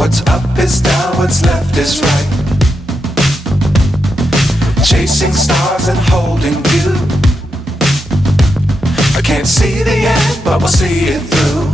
What's up is down, what's left is right. Chasing stars and holding you. I can't see the end, but we'll see it through.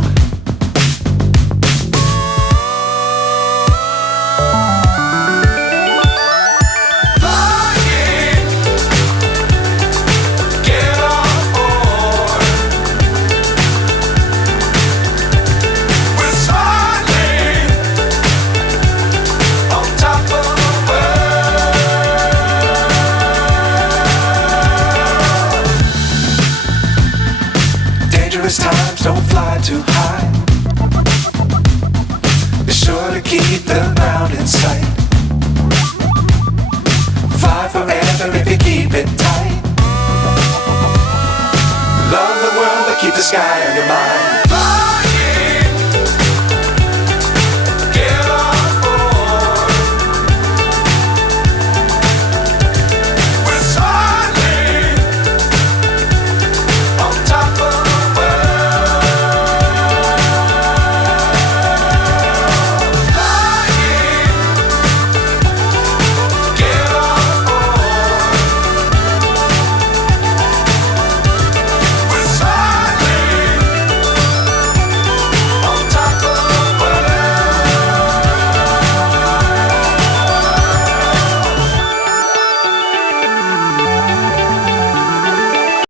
Dangerous times, don't fly too high. Be sure to keep the ground in sight. Fly forever if you keep it tight. Love the world, but keep the sky on your mind.